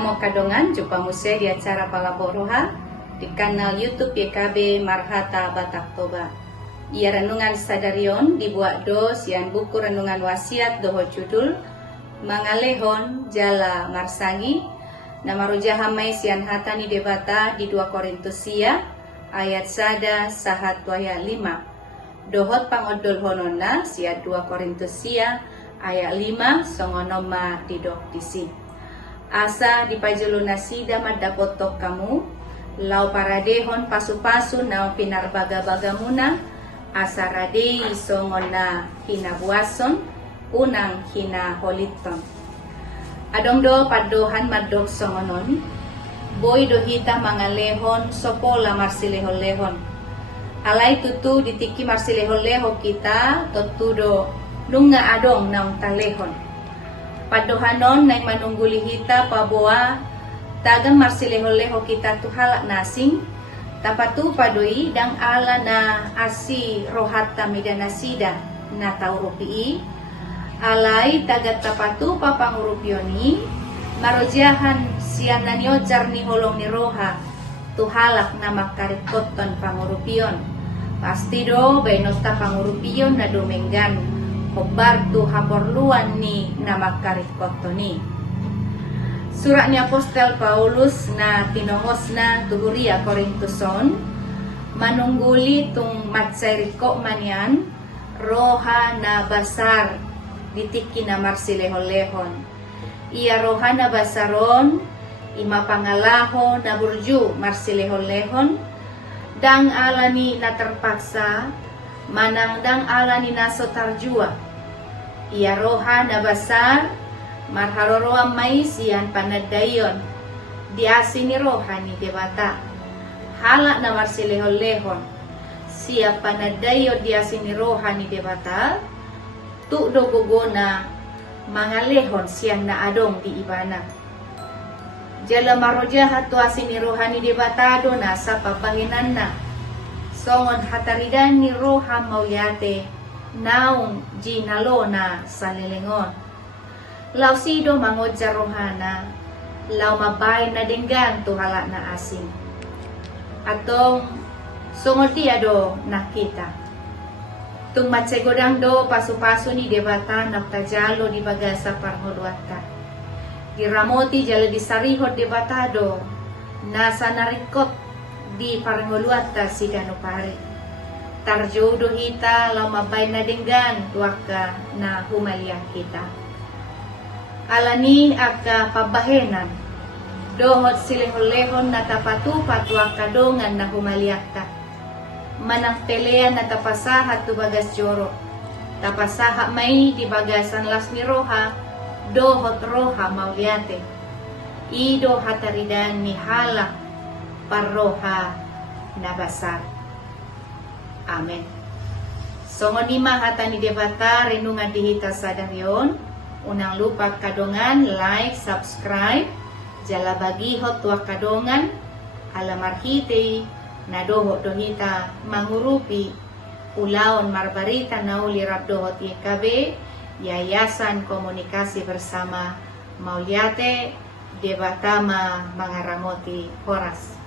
Namo kadongan jumpa musya di acara Palaboroha di kanal YouTube YKB Marhata Batak Toba. Ia renungan sadarion dibuat do sian buku renungan wasiat doho judul Mangalehon Jala Marsagi nama rujahamai sian hatani debata di 2 Korintus ayat sada sahat ayat 5. Dohot pangodol honona siat 2 Korintus ayat 5 songonoma didok disi. Asa dipajuluna sida madapotok kamu lau paradehon pasu-pasu nau pinarbaga-bagamuna asa radei songona hina buason unang hina holiton. Adong do padohan madok songonon boy dohita mangalehon sopola marsilehon-lehon. Alay tutu ditiki marsilehon-leho kita totudo nunga adong naung talehon. Padohanon nay manungguli hita paboa tagang marsileho-leho kita tuhalak nasing tapatu padoi dang ala na asi rohatta medanasida na taurupi alai tagat tapatu papangurupioni marojahan sian naniojar ni holong ni roha tuhalak na makarikoton pangurupion pasti do bainota pangurupion na domenggan Hobartu haporluan ni nama karikotoni. Suratnya Apostel Paulus na tinongos na tuhuria Korintuson manungguli tung matsairiko manyan roha na basar ditiki na marsilehon-lehon. Ia roha na basaron ima pangalaho na burju marsilehon-lehon dang alani na terpaksa manang dang alani naso tarjua. Ia roha na basar marharoroa may siyan panadayon diasi ni roha ni debata hala na marsilehon-lehon siya panadayo diasi ni roha ni debata tukdo gugona mangalehon siyan na adong di ibana jala marojahat tuasi ni roha ni debatado na sa pabahinan na songon hataridan ni roha mauyate naung jinalona sa lilingon. Lau sido mangodja rohana, lau mabay na denggan tuhala na asing. Atong songon tiado nakita. Tung matsegodang do pasu-pasu ni debata naktajalo di bagasa parhodwata. Diramoti jala disarihot debatado, nasa narikot di parangoluata si Danupari. Tarjodo hita lau mabay na denggan tuaka na humalia kita. Alani aka pabahenan dohot silehon-lehon na tapatu patuaka dongan na humaliata. Manang pelea na tapasaha tu bagas joro. Tapasaha may di bagasan lasmi roha dohot roha mauliate. Ido hataridan ni halak parroha na basar. Amen. Songon lima hata ni debata renungan dihita sadarion. Unang lupa kadongan like, subscribe. Jala bagi hot tua kadongan alamarhite na dohot dohita mangurupi ulaon marbarita nauli rap dohot YKB Yayasan Komunikasi Bersama Mauliate Debatama Mangaramoti Horas.